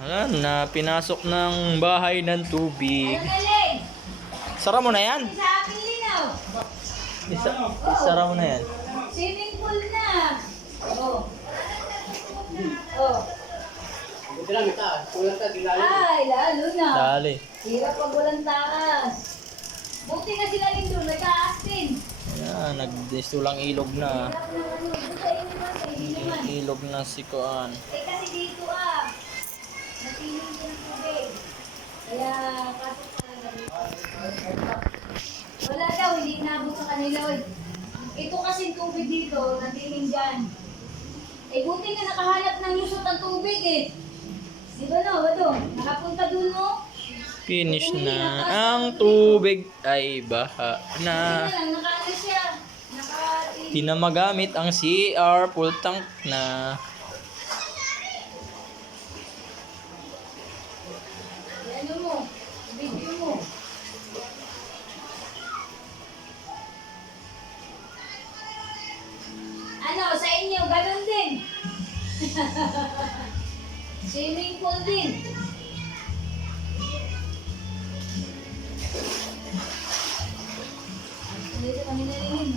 Ayan, na pinasok ng bahay ng tubig. Ano galing? Sara mo na yan. Sa aking linaw. Isara mo na yan. Swimming pool na. Oh. Oh. Ay, lalo na. Dali. Hirap pag walang taas. Buti na sila rin doon, nagtaas din. Ayan, nagdistulang ilog na. Hirap naman yun. Doon sa inyo naman, sa inyo naman. Ilog na si Kuan. Eh kasi dito napiling ko ng tubig. Kaya kaso wala daw, hindi inabot sa kanila. Ito kasi tubig dito, napiling dyan. Eh buti nga nakahanap ng lusot ang tubig eh. Di ba no, Bado? Nakapunta dun mo? Finish na ang tubig ay baha na. Hindi na lang, nakaano siya. Di na magamit ang CR, full tank na. Ano mo? Video mo. Ano, sa inyo, ganun din. Swimming pool din. Dito kami nalingin.